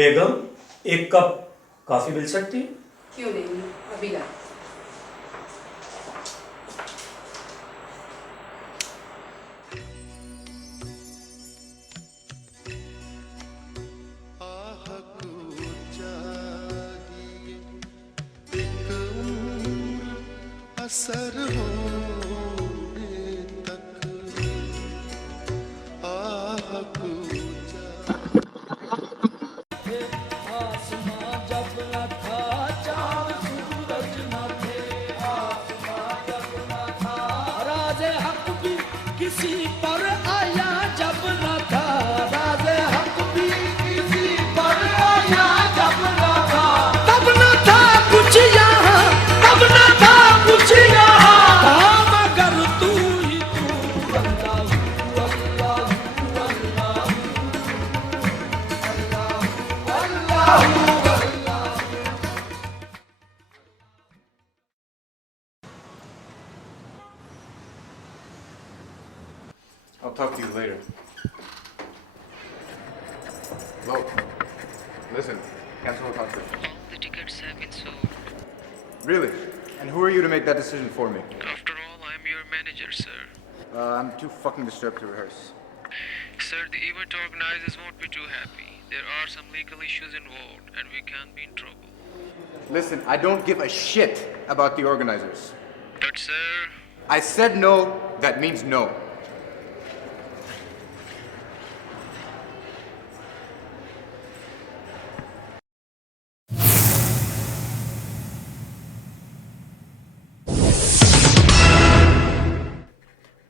बेगम, एक cup coffee मिल सकती है? क्यों नहीं, अभी ला। असर होने तक आह कूचा आसमां जब न था चांद सूरज न थे आसमां जब न था राज़े हक भी किसी पर आया जब न था राज़े हक भी किसी पर आया जब न था तब न था कुछ यहाँ तब न था कुछ यहाँ था मगर तू ही तू अल्लाह अल्लाह अल्लाह। I'll talk to you later. Hello. Listen, cancel the concert. All the tickets have been sold. Really? And who are you to make that decision for me? After all, I am your manager, sir. I'm too fucking disturbed to rehearse. Sir, the event organizers won't be too happy. There are some legal issues involved, and we can be in trouble. Listen, I don't give a shit about the organizers. But, sir, I said no, that means no.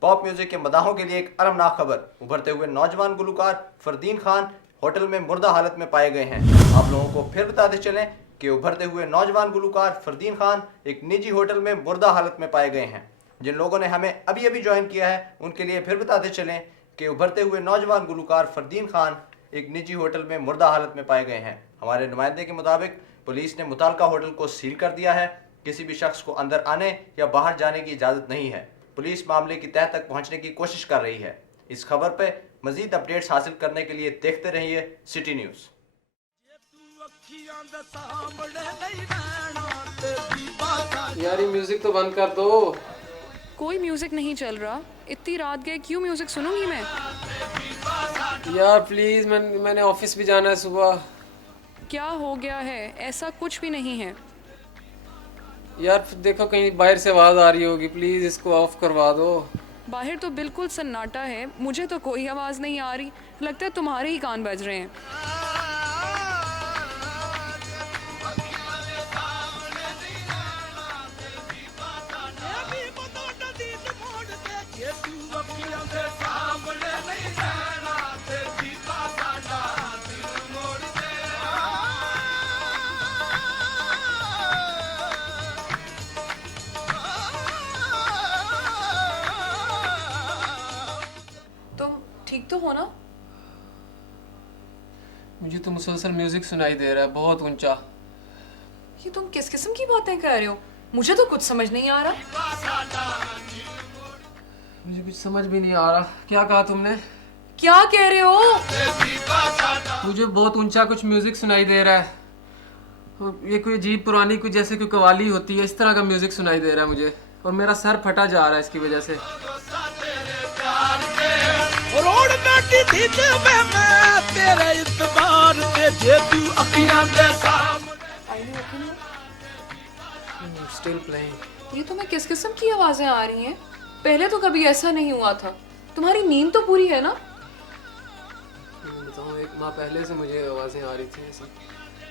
Pop music के मदाहों के लिए एक अरमनाक खबर। उभरते हुए नौजवान गुलकार Fardeen Khan hotel में मुर्दा हालत में पाए गए हैं। आप लोगों को फिर बताते चलें कि उभरते हुए नौजवान गुलकार फरदीन खान एक निजी होटल में मुर्दा हालत में पाए गए हैं। जिन लोगों ने हमें अभी अभी ज्वाइन किया है उनके लिए फिर बताते चलें कि उभरते हुए नौजवान गुलकार फरदीन खान एक निजी होटल में मुर्दा हालत में पाए गए हैं। हमारे नुमाइंदे के मुताबिक पुलिस ने मुताल्लिका होटल को सील कर दिया है। किसी भी शख्स को अंदर आने या बाहर जाने की इजाज़त नहीं है। पुलिस मामले की तह तक पहुंचने की कोशिश कर रही है। इस खबर पे मजीद अपडेट्स हासिल करने के लिए देखते रहिए सिटी न्यूज़। यार ये म्यूजिक तो बंद कर दो। कोई म्यूजिक नहीं चल रहा। इतनी रात गए क्यों म्यूजिक सुनूंगी मैं? यार प्लीज, मैंने ऑफिस भी जाना है सुबह। क्या हो गया है? ऐसा कुछ भी नहीं है। यार देखो कहीं बाहर से आवाज आ रही होगी, प्लीज इसको ऑफ करवा दो। बाहर तो बिल्कुल सन्नाटा है, मुझे तो कोई आवाज़ नहीं आ रही। लगता है तुम्हारे ही कान बज रहे हैं। ठीक तो हो ना? मुझे तो मुसलसल म्यूजिक सुनाई दे रहा है, बहुत ऊंचा। ये तुम किस किस्म की बातें कर रहे हो? मुझे तो कुछ समझ नहीं आ रहा। मुझे कुछ समझ भी नहीं आ रहा। क्या कहा तुमने? क्या कह रहे हो? मुझे बहुत ऊंचा कुछ म्यूजिक सुनाई दे रहा है। ये कोई अजीब पुरानी कुछ जैसे कोई कवाली होती है, इस तरह का म्यूजिक सुनाई दे रहा है मुझे, और मेरा सर फटा जा रहा है इसकी वजह से। रोड बैठी थी मैं तेरे इतबार से जे तू अखियां दे सामने स्टिल प्लेइंग। ये तुम्हें किस किस्म की आवाजें आ रही हैं? पहले तो कभी ऐसा नहीं हुआ था। तुम्हारी नींद तो पूरी है ना? बताऊं, एक माह पहले से मुझे आवाजें आ रही थी ऐसी।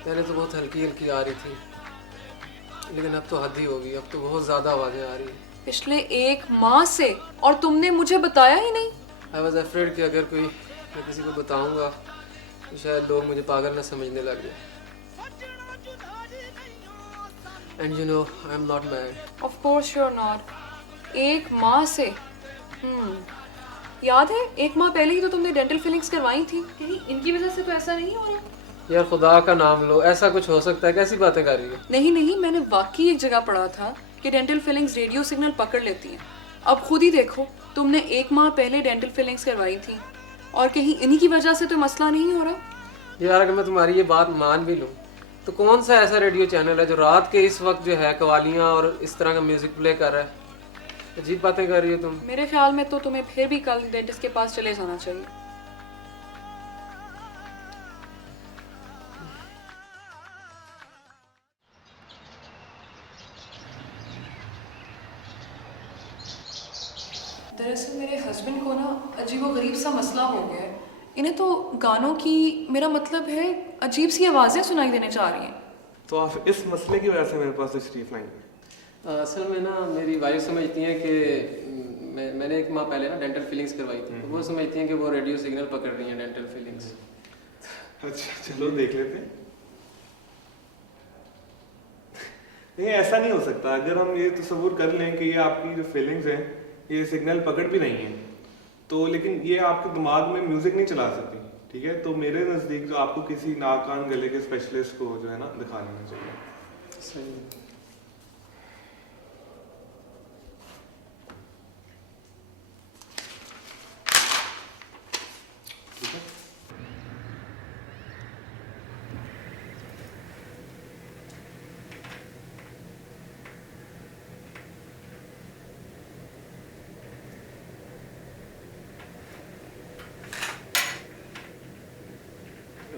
पहले तो बहुत हल्की हल्की आ रही थी, लेकिन अब तो हद ही होगी। अब तो बहुत ज्यादा आवाजें आ रही हैं। पिछले एक माह से? और तुमने मुझे बताया ही नहीं? आई वॉज अफ्रेड कि अगर मैं किसी को बताऊंगा तो शायद लोग मुझे पागल ना समझने लग जाए। And you know I am not married. Of course you are not. एक माह से? याद है एक माह पहले ही तो तुमने डेंटल फिलिंग्स करवाई थी। कहीं इनकी वजह से तो ऐसा नहीं हो रहा? यार खुदा का नाम लो, ऐसा कुछ हो सकता है? कैसी बातें कर रही है? नहीं नहीं, मैंने वाकई एक जगह पढ़ा था कि डेंटल फिलिंग्स रेडियो सिग्नल पकड़ लेती हैं। अब खुद ही देखो, तुमने एक माह पहले डेंटल फिलिंग्स करवाई थी और कहीं इन्हीं की वजह से तो मसला नहीं हो रहा। यार अगर मैं तुम्हारी ये बात मान भी लूँ तो कौन सा ऐसा रेडियो चैनल है जो रात के इस वक्त जो है कवालियाँ और इस तरह का म्यूजिक प्ले कर रहा है? अजीब बातें कर रही हो तुम। मेरे ख्याल में तो तुम्हें फिर भी कल डेंटिस्ट के पास चले जाना चाहिए। दरअसल मेरे हस्बैंड को ना अजीबोगरीब सा मसला हो गया है। इन्हें तो गानों की, मेरा मतलब है, अजीब सी आवाज़ें सुनाई देने जा रही हैं। तो आप इस मसले की वजह से मेरे पास तशरीफ लाएंगे? असल में ना मेरी वाइफ समझती हैं कि मैंने एक माह पहले ना डेंटल फीलिंग्स करवाई थी, तो वो समझती हैं कि वो रेडियो सिग्नल पकड़ रही हैं डेंटल फीलिंग्स। अच्छा चलो देख लेते हैं। नहीं ऐसा नहीं हो सकता। अगर हम ये तस्वुर कर लें कि ये आपकी जो फीलिंग्स हैं ये सिग्नल पकड़ भी नहीं है तो, लेकिन ये आपके दिमाग में म्यूजिक नहीं चला सकती, ठीक है? तो मेरे नज़दीक जो आपको किसी नाक कान गले के स्पेशलिस्ट को जो है ना दिखा लेना चाहिए। सही। ठीक है।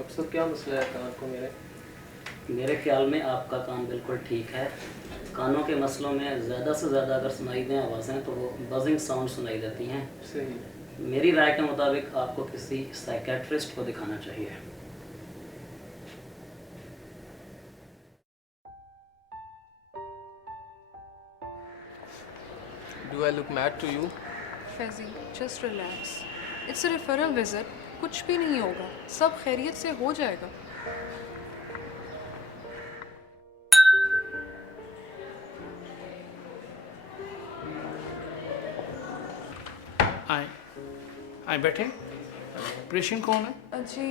अक्सर क्या मसला है कान को मेरे? मेरे ख्याल में आपका कान बिल्कुल ठीक है। कानों के मसलों में ज़्यादा से ज़्यादा अगर सुनाई दें आवाज़ें तो वो बजिंग साउंड सुनाई देती हैं। सही। मेरी राय के मुताबिक आपको किसी साइकेट्रिस्ट को दिखाना चाहिए। Do I look mad to you? Faizi, just relax. It's a referral visit, कुछ भी नहीं होगा, सब खैरियत से हो जाएगा। आए बैठे। पेशेंट कौन है? जी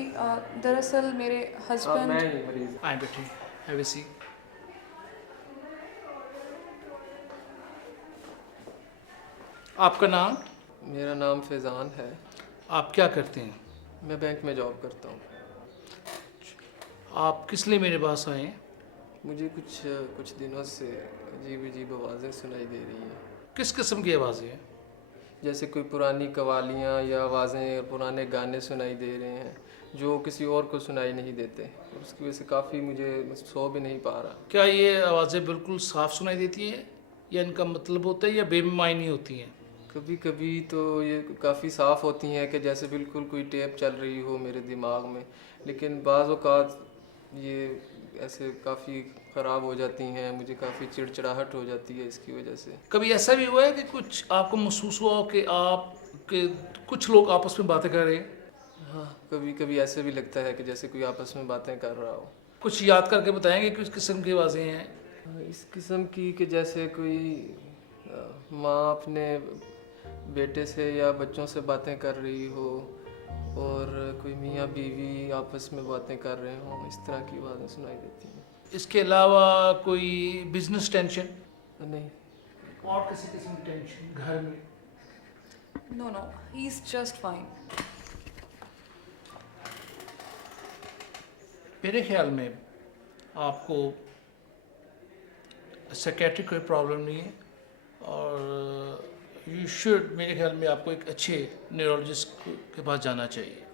दरअसल मेरे हस्बैंड। मैं ही मरीज। आए बैठे। Have a seat. आपका नाम? मेरा नाम फैज़ान है। आप क्या करते हैं? मैं बैंक में जॉब करता हूँ। आप किस लिए मेरे पास आए हैं? मुझे कुछ दिनों से अजीब अजीब आवाज़ें सुनाई दे रही हैं। किस किस्म की आवाज़ें हैं? जैसे कोई पुरानी कवालियाँ या आवाज़ें, पुराने गाने सुनाई दे रहे हैं जो किसी और को सुनाई नहीं देते। उसकी वजह से काफ़ी मुझे सो भी नहीं पा रहा। क्या ये आवाज़ें बिल्कुल साफ सुनाई देती हैं या इनका मतलब होता है या बेमायनी होती हैं? कभी कभी तो ये काफ़ी साफ़ होती हैं कि जैसे बिल्कुल कोई टेप चल रही हो मेरे दिमाग में, लेकिन बाज़ औक़ात ये ऐसे काफ़ी ख़राब हो जाती हैं। मुझे काफ़ी चिड़चिड़ाहट हो जाती है इसकी वजह से। कभी ऐसा भी हुआ है कि कुछ आपको महसूस हुआ हो कि कुछ लोग आपस में बातें कर रहे हैं? हाँ, कभी कभी ऐसे भी लगता है कि जैसे कोई आपस में बातें कर रहा हो। कुछ याद करके बताएंगे किस किस्म की आवाज़ें हैं? इस किस्म की कि जैसे कोई माँ अपने बेटे से या बच्चों से बातें कर रही हो और कोई मियाँ बीवी आपस में बातें कर रहे हों, इस तरह की आवाज़ें सुनाई देती हैं। इसके अलावा कोई बिजनेस टेंशन? नहीं। और किसी किस्म की टेंशन घर में? No no, he is just fine. मेरे ख्याल में आपको साइकेट्रिक कोई प्रॉब्लम नहीं है और यू शुड, मेरे ख्याल में आपको एक अच्छे न्यूरोलॉजिस्ट के पास जाना चाहिए।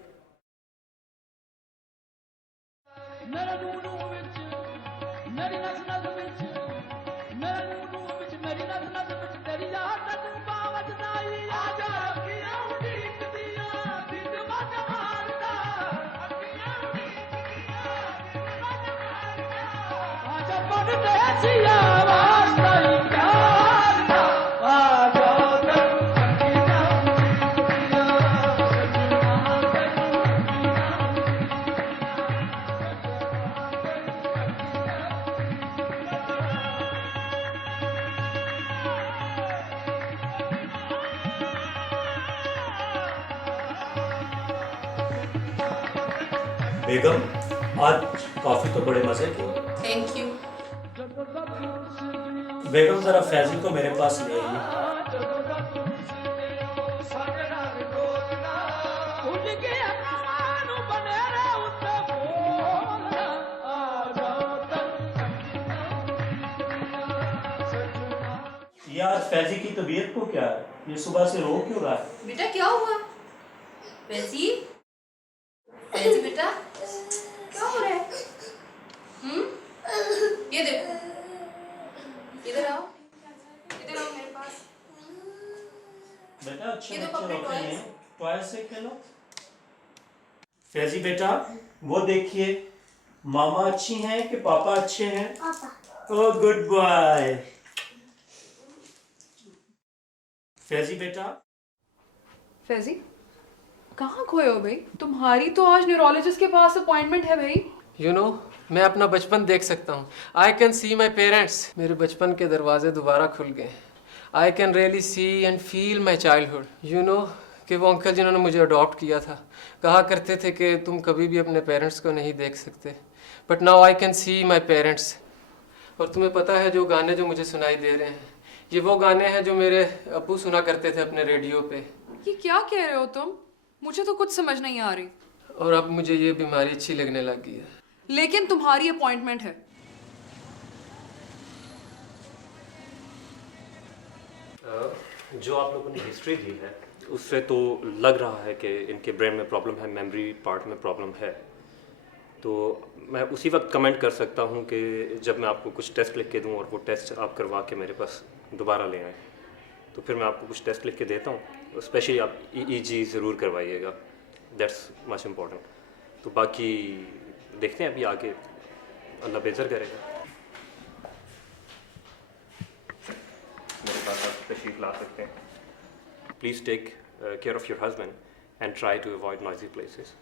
बेगम, आज कॉफी तो बड़े मजे की। Thank you. बेगम जरा फैजी को मेरे पास ले आइए। ये आज फैजी की तबीयत को क्या है? ये सुबह से रो क्यों रहा है? बेटा क्या हुआ? फैजी, फैजी बेटा क्या हो रहा है? ये देखो, इधर आओ मेरे पास। बेटा अच्छे ये तो बच्चे पकड़े होते हैं, toys। टॉय से खेलो। फैजी बेटा वो देखिए, मामा अच्छी हैं कि पापा अच्छे हैं? Oh good boy. फैजी बेटा फैजी कहाँ खोए हो भाई? तुम्हारी तो आज न्यूरोलॉजिस्ट के पास अपॉइंटमेंट है भाई। यू नो मैं अपना बचपन देख सकता हूँ। I can see my parents. मेरे बचपन के दरवाजे दोबारा खुल गए। I can really see and feel my childhood. You know कि वो अंकल जिन्होंने मुझे अडॉप्ट किया था कहा करते थे कि तुम कभी भी अपने पेरेंट्स को नहीं देख सकते, but now I can see my parents. और तुम्हें पता है जो गाने जो मुझे सुनाई दे रहे हैं, ये वो गाने हैं जो मेरे अब्बू सुना करते थे अपने रेडियो पे। ये क्या कह रहे हो तुम? मुझे तो कुछ समझ नहीं आ रही। और अब मुझे ये बीमारी अच्छी लगने लग गई है। लेकिन तुम्हारी अपॉइंटमेंट है। जो आप लोगों ने हिस्ट्री दी है उससे तो लग रहा है कि इनके ब्रेन में प्रॉब्लम है, मेमोरी पार्ट में प्रॉब्लम है। तो मैं उसी वक्त कमेंट कर सकता हूँ कि जब मैं आपको कुछ टेस्ट लिख के दूँ और वो टेस्ट आप करवा के मेरे पास दोबारा ले आएँ, तो फिर मैं आपको कुछ टेस्ट लिख के देता हूँ। स्पेशली आप EEG ज़रूर करवाइएगा, दैट्स मच इम्पॉर्टेंट। तो बाकी देखते हैं अभी आगे, अल्लाह बेहतर करेगा। मेरे पास आप तशरीफ ला सकते हैं। Please take care of your husband and try to avoid noisy places.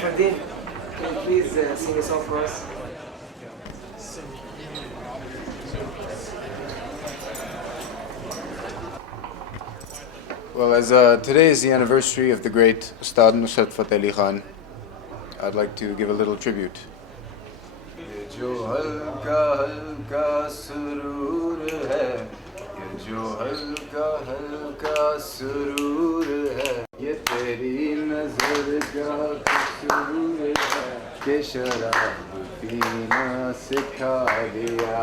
Fardeen, can you please sing a song for us? Well, as today is the anniversary of the great Ustad Nusrat Fateh Ali Khan, I'd like to give a little tribute. ये जो हल्का हल्का सुरूर है, ये जो हल्का हल्का सुरूर है, ये तेरी नजर का कसूर है कि शराब पीना सिखा दिया।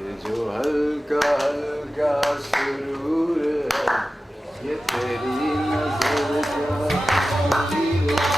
ये जो हल्का हल्का सुरूर है, ये तेरी नजर का कसूर है।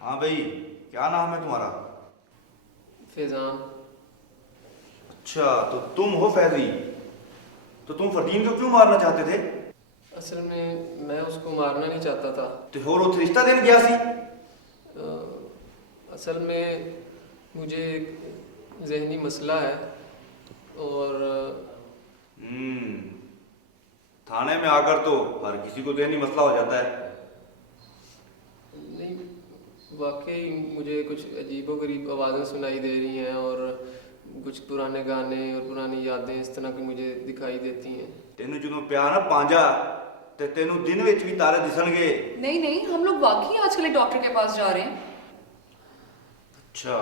हाँ भाई, क्या नाम है तुम्हारा? फैजान। अच्छा, तो तुम हो फैजी। तो तुम फरदीन को क्यों मारना चाहते थे? असल में मैं उसको मारना नहीं चाहता था। तो होर उस रिश्ता देने गया सी? असल में मुझे एक जहनी मसला है और थाने में आकर तो हर किसी को जहनी मसला हो जाता है। नहीं, वाकई मुझे कुछ अजीबोगरीब आवाज़ें सुनाई दे रही हैं और कुछ पुराने गाने और पुरानी यादें इस तरह की मुझे दिखाई देती हैं। तेन जो प्यार ना पांजा ਤੇ ਤੈਨੂੰ ਦਿਨ ਵਿੱਚ ਵੀ ਤਾਰੇ ਦਿਸਣਗੇ। नहीं नहीं, हम लोग वाकई आजकल एक डॉक्टर के पास जा रहे हैं। अच्छा,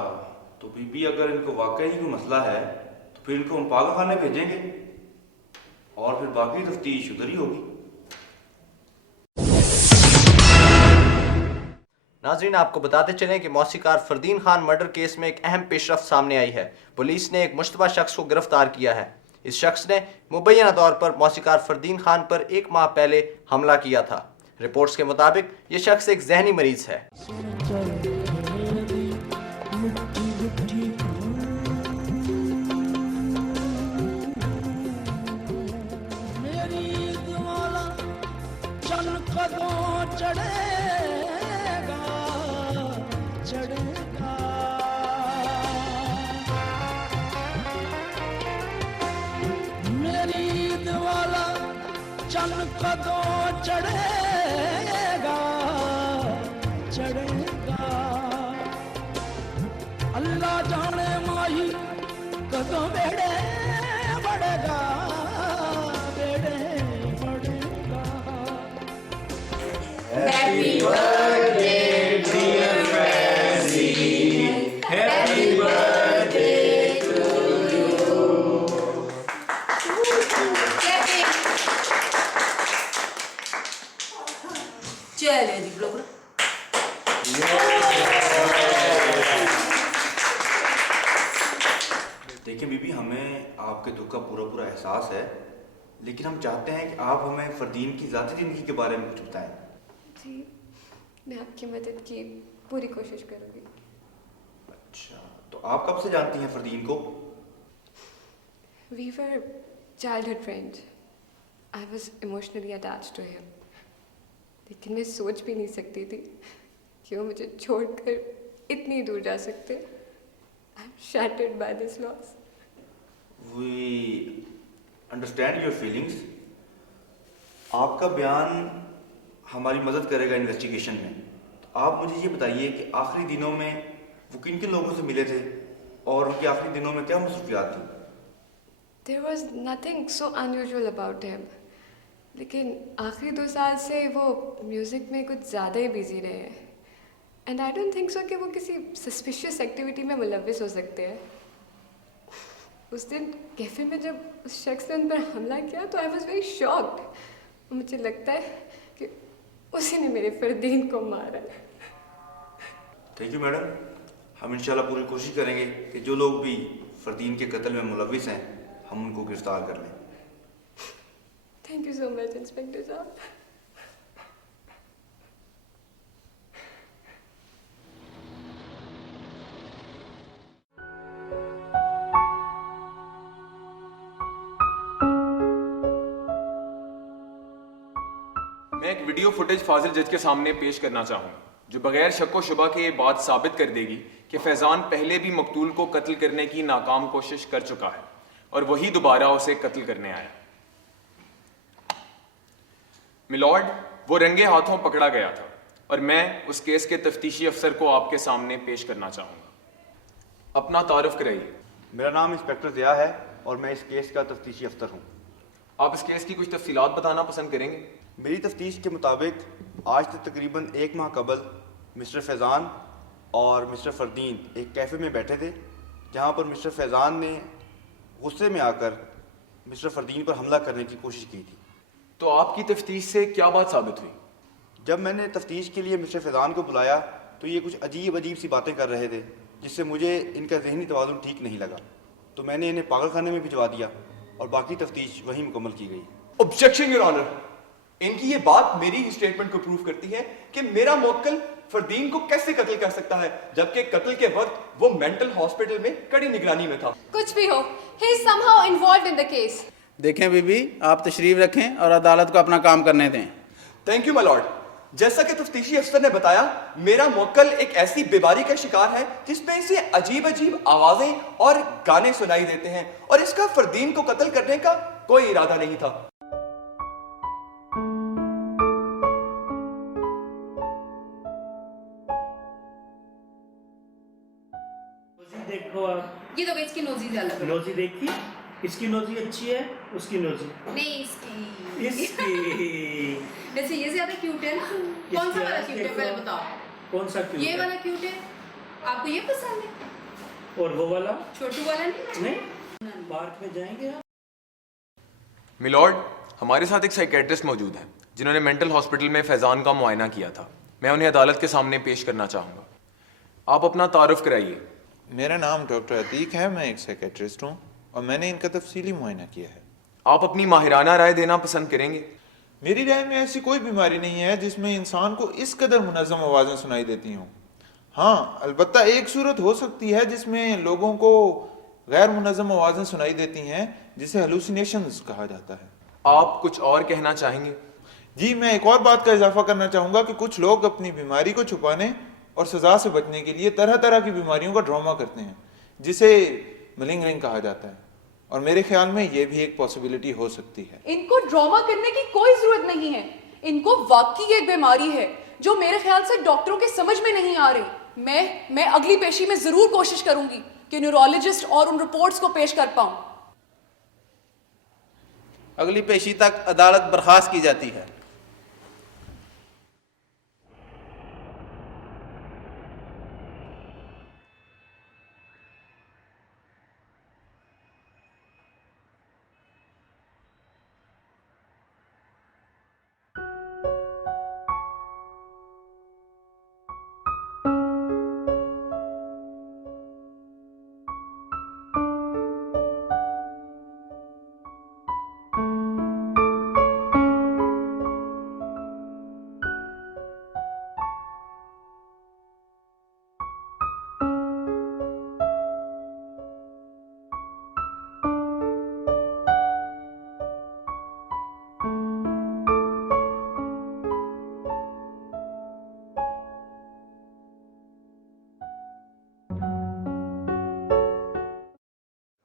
तो बीबी अगर इनको वाकई ही कोई मसला है तो फिर इनको हम पागल खाने भेजेंगे और फिर बाकी तफ्तीश उधर ही होगी। नाजरीन, आपको बताते चलें कि मौसीकार फरदीन खान मर्डर केस में एक अहम पेशरफ्त सामने आई है। पुलिस ने एक मुश्तबा शख्स को गिरफ्तार किया है। इस शख्स ने मुबैना तौर पर मौसीकार फरदीन खान पर 1 माह पहले हमला किया था। रिपोर्ट्स के मुताबिक ये शख्स एक जहनी मरीज है। मेरी दीवाना चल कदों चढ़ेगा चढ़ेगा मेरी दीवाना चल कदों चढ़ेगा चढ़ेगा अल्लाह जाने माही कदों बेड़े बढ़ेगा बेड़े बढ़ेगा। Happy birthday, dear Fazzy. Happy birthday to you. चलिए जी ब्लॉग देखिए बीबी, हमें आपके दुख का पूरा पूरा एहसास है, लेकिन हम चाहते हैं कि आप हमें फरदीन की ज़ाती ज़िंदगी के बारे में कुछ बताएं। जी, मैं आपकी मदद की पूरी कोशिश करूँगी। अच्छा, तो आप कब से जानती हैं फरदीन को? We were childhood friends. I was emotionally attached to him. लेकिन मैं सोच भी नहीं सकती थी कि वो मुझे छोड़कर इतनी दूर जा सकते। I'm shattered by this loss. We understand your feelings. आपका बयान हमारी मदद करेगा इन्वेस्टिगेशन में। तो आप मुझे ये बताइए कि आखिरी दिनों में वो किन किन लोगों से मिले थे और उनके आखिरी दिनों में क्या मसरूफियात थी? There was nothing so unusual about him. लेकिन आखिरी 2 साल से वो म्यूज़िक में कुछ ज़्यादा ही बिजी रहे हैं। And I don't think so कि वो किसी सस्पिशियस एक्टिविटी में मुलव्विस हो सकते हैं। उस दिन कैफ़े में जब उस शख्स ने उन पर हमला किया तो आई वॉज वेरी शॉक्ड। मुझे लगता है कि उसी ने मेरे फरदीन को मारा। थैंक यू मैडम, हम इंशाल्लाह पूरी कोशिश करेंगे कि जो लोग भी फरदीन के कत्ल में मुलव्विस हैं हम उनको गिरफ्तार कर लें। Thank you so much inspector साहब। मैं एक वीडियो फुटेज फाजिल जज के सामने पेश करना चाहूँगा जो बगैर शक व शुबा के ये बात साबित कर देगी कि फैज़ान पहले भी मकतूल को कत्ल करने की नाकाम कोशिश कर चुका है और वही दोबारा उसे कत्ल करने आया। मिलॉर्ड, वो रंगे हाथों पकड़ा गया था और मैं उस केस के तफ्तीशी अफसर को आपके सामने पेश करना चाहूँगा। अपना तारुफ कराइए। मेरा नाम इंस्पेक्टर ज़िया है और मैं इस केस का तफ्तीशी अफसर हूँ। आप इस केस की कुछ तफसीलात बताना पसंद करेंगे? मेरी तफ्तीश के मुताबिक आज से तकरीबन 1 माह कबल मिस्टर फैज़ान और मिस्टर फरदीन एक कैफ़े में बैठे थे जहाँ पर मिस्टर फैज़ान ने गुस्से में आकर मिस्टर फरदीन पर हमला करने की कोशिश की थी। तो आपकी तफ्तीश से क्या बात साबित हुई? जब मैंने तफ्तीश के लिए मिस्टर फैज़ान को बुलाया तो ये कुछ अजीब सी बातें कर रहे थे जिससे मुझे इनका जहनी तवाज़ुन ठीक नहीं लगा, तो मैंने इन्हें पागल खाने में भिजवा दिया और बाकी तफ्तीश वहीं मुकम्मल की गई। ऑब्जेक्शन योर ऑनर, इनकी ये बात मेरी ही स्टेटमेंट को प्रूव करती है कि मेरा मुवक्किल फरदीन को कैसे कत्ल कर सकता है जबकि कत्ल के वक्त वो मेंटल हॉस्पिटल में कड़ी निगरानी में था। कुछ भी हो, he is somehow involved in the case. देखें बीबी, आप तशरीफ रखें और अदालत को अपना काम करने दें। Thank you my Lord. जैसा कि तफ्तीशी अफसर ने बताया, मेरा मुवक्किल एक ऐसी बीमारी का शिकार है जिसमें इसे अजीब अजीब आवाजें और गाने सुनाई देते हैं और इसका फरदीन को कत्ल करने का कोई इरादा नहीं था। देखो आप, ये तो इसकी नोजी ज्यादा बड़ी। नोजी देखी, इसकी नोजी अच्छी है, उसकी नोजी नहीं इसकी इसकी ज्यादा क्यूट है ना। कौन सा वाला क्यूट है पहले बताओ? कौन सा क्यूट ये है? वाला क्यूट है, आपको ये पसंद है? और वो वाला? छोटू वाला नहीं? पार्क में जाएंगे आप? मिलॉर्ड, हमारे साथ एक साइकेट्रिस्ट मौजूद है जिन्होंने मेंटल हॉस्पिटल में फैजान का मुआयना किया था। मैं उन्हें अदालत के सामने पेश करना चाहूँगा। आप अपना तारुफ कराइए। मेरा नाम डॉक्टर अतीक है, मैं एक साइकेट्रिस्ट हूँ और मैंने इनका तफसीली मुआयना किया है। आप अपनी माहिराना राय देना पसंद करेंगे? मेरी राय में ऐसी कोई बीमारी नहीं है जिसमें इंसान को इस कदर मुनज़्ज़म आवाज़ें सुनाई देती हों। हाँ, अलबत्ता एक सूरत हो सकती है जिसमें लोगों को गैर मुनज़्ज़म आवाज़ें सुनाई देती हैं, जिसे हेलुसिनेशंस कहा जाता है। आप कुछ और कहना चाहेंगे? जी, मैं एक और बात का इजाफा करना चाहूँगा कि कुछ लोग अपनी बीमारी को छुपाने और सज़ा से बचने के लिए तरह तरह की बीमारियों का ड्रामा करते हैं, जिसे मलिंगरिंग कहा जाता है, और मेरे ख्याल में ये भी एक पॉसिबिलिटी हो सकती है। इनको ड्रामा करने की कोई जरूरत नहीं है। इनको वाकई एक बीमारी है जो मेरे ख्याल से डॉक्टरों के समझ में नहीं आ रही। मैं अगली पेशी में जरूर कोशिश करूंगी कि न्यूरोलॉजिस्ट और उन रिपोर्ट्स को पेश कर पाऊं। अगली पेशी तक अदालत बर्खास्त की जाती है।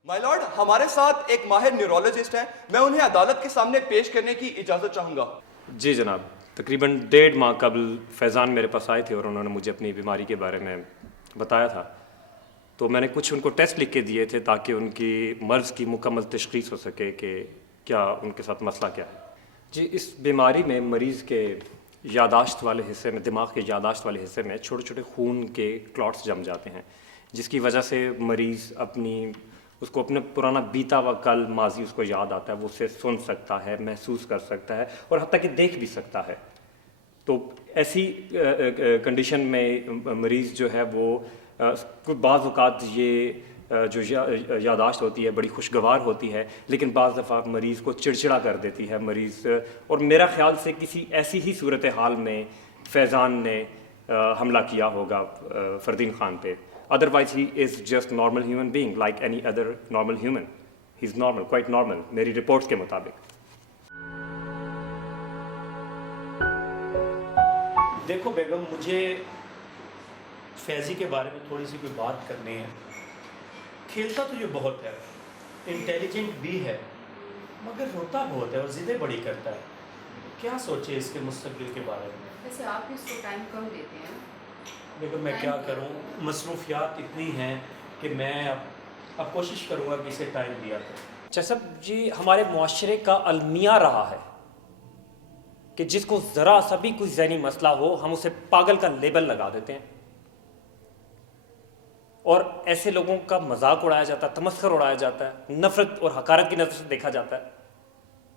माय लॉर्ड, हमारे साथ एक माहिर न्यूरोलॉजिस्ट हैं। मैं उन्हें अदालत के सामने पेश करने की इजाज़त चाहूँगा। जी जनाब, तकरीबन 1.5 माह कबल फैज़ान मेरे पास आए थे और उन्होंने मुझे अपनी बीमारी के बारे में बताया था। तो मैंने कुछ उनको टेस्ट लिख के दिए थे ताकि उनकी मर्ज़ की मुकम्मल तशख़ीस हो सके कि क्या उनके साथ मसला क्या है। जी, इस बीमारी में मरीज़ के यादाश्त वाले हिस्से में, दिमाग के यादाश्त वाले हिस्से में छोटे छोटे खून के क्लॉट्स जम जाते हैं, जिसकी वजह से मरीज़ उसको अपने पुराना बीता हुआ कल माजी उसको याद आता है, वो उसे सुन सकता है, महसूस कर सकता है और हत्ता कि देख भी सकता है। तो ऐसी कंडीशन में मरीज़ जो है वो कुछ बाज़ औक़ात ये जो यादाश्त होती है बड़ी खुशगवार होती है, लेकिन बाज़ दफ़ा मरीज़ को चिड़चिड़ा कर देती है मरीज़। और मेरा ख़्याल से किसी ऐसी ही सूरत हाल में फैज़ान ने हमला किया होगा फ़रदीन ख़ान पे। Otherwise, he is just normal human being, like any other normal human. He's normal, quite normal, मेरी रिपोर्ट्स के मुताबिक। देखो बेगम, मुझे फैज़ी के बारे में थोड़ी सी कोई बात करनी है। खेलता तो ये बहुत है, इंटेलिजेंट भी है, मगर रोता बहुत है और ज़िद्दें बड़ी करता है। क्या सोचे इसके मुस्तकबिल के बारे में? वैसे आप भी इसको टाइम कम देते हैं। लेकिन मैं क्या करूं, मसरूफियात इतनी हैं कि मैं अब कोशिश करूंगा कि इसे टाइम दिया करूं। जैसा जी हमारे मुआशरे का अलमिया रहा है कि जिसको ज़रा सा भी कोई ज़हनी मसला हो हम उसे पागल का लेबल लगा देते हैं और ऐसे लोगों का मजाक उड़ाया जाता है, तमस्खर उड़ाया जाता है, नफरत और हकारत की नज़र से देखा जाता है,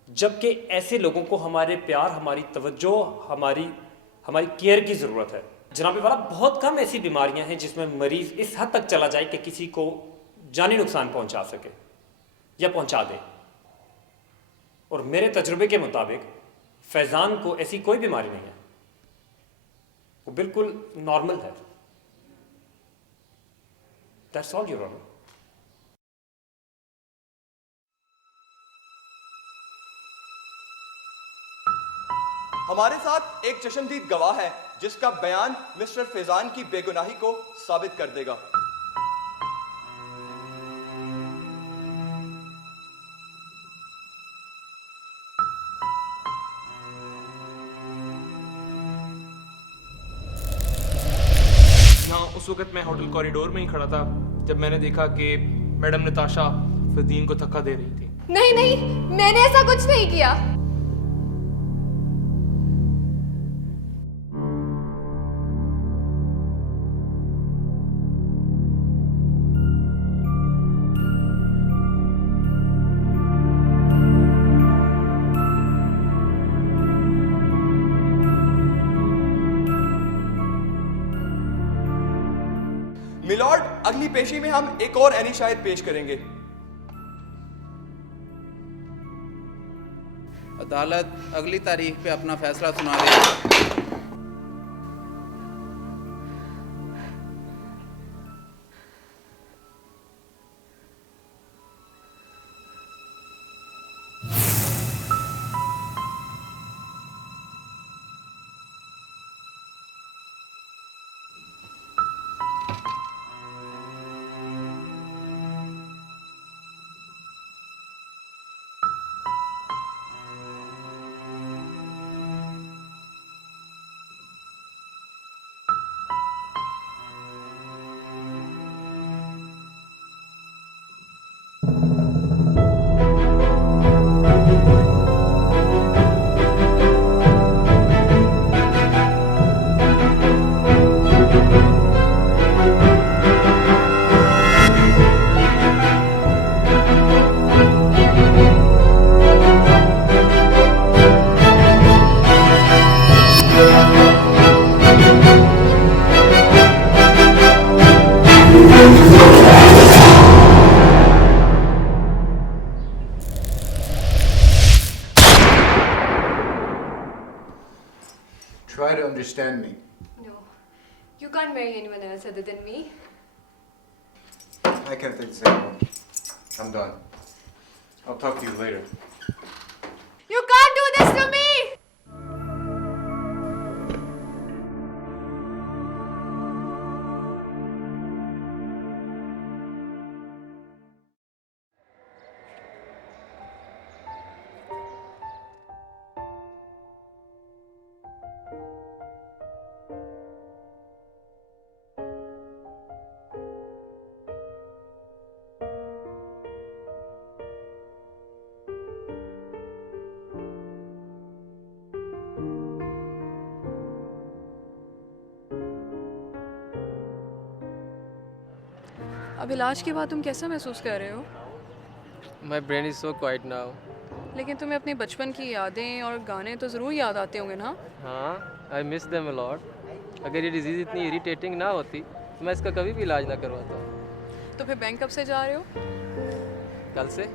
जबकि ऐसे लोगों को हमारे प्यार, हमारी तवज्जो, हमारी केयर की ज़रूरत है। जनाबे वाला, बहुत कम ऐसी बीमारियां हैं जिसमें मरीज इस हद तक चला जाए कि किसी को जानी नुकसान पहुंचा सके या पहुंचा दे। और मेरे तजुर्बे के मुताबिक फैज़ान को ऐसी कोई बीमारी नहीं है, वो बिल्कुल नॉर्मल है। That's all your honour. हमारे साथ एक चश्मदीद गवाह है जिसका बयान मिस्टर फैज़ान की बेगुनाही को साबित कर देगा। यहाँ उस वक्त मैं होटल कॉरिडोर में ही खड़ा था जब मैंने देखा कि मैडम नताशा फरदीन को धक्का दे रही थी। नहीं, मैंने ऐसा कुछ नहीं किया। अगली पेशी में हम एक और एनी शायद पेश करेंगे। अदालत अगली तारीख पे अपना फैसला सुना देगी। Try to understand me. No. You can't marry anyone else other than me. I can't think the same. I'm done. I'll talk to you later. You can't do this to me! अब इलाज के बाद तुम कैसा महसूस कर रहे हो? My brain is so quite now. लेकिन तुम्हें अपने बचपन की यादें और गाने तो ज़रूर याद आते होंगे ना? हाँ, I miss them a lot. अगर ये डिजीज़ इतनी इरिटेटिंग ना होती तो मैं इसका कभी भी इलाज ना करवाता। तो फिर बैंक कब से जा रहे हो? कल से।